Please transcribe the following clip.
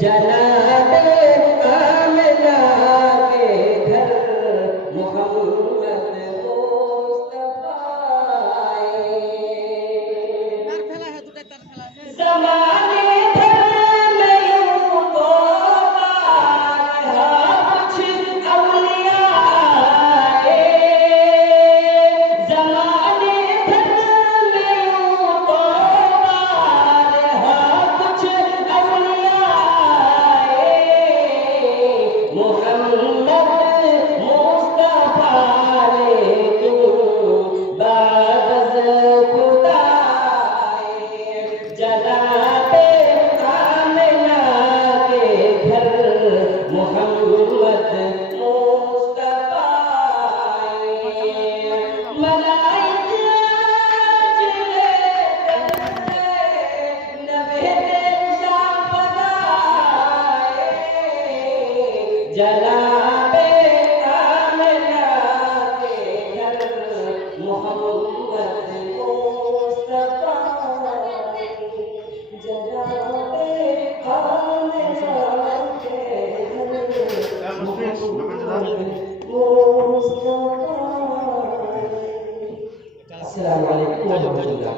जनाबे आमिना के घर मोहम्मद मुस्तफा आए। ज़माने भर में यूं तो बारहा कुछ अवलिया आए। ज़माने भर में यूं तो बारहा कुछ अवलिया आए। मोहम्मद मुस्तफा लेकिन बाग़ खुदा आए। जनाबे आमिना के घर मोहम्मद मुस्तफा आए। मलाइका जिले नवेद शाफ़दाए। जनाबे आमिना के घर मोहम्मद मुस्तफा आए। जनाबे आमिना के घर मोहम्मद मुस्तफा आए। अस्सलामु अलैकुम व रहमतुल्लाह।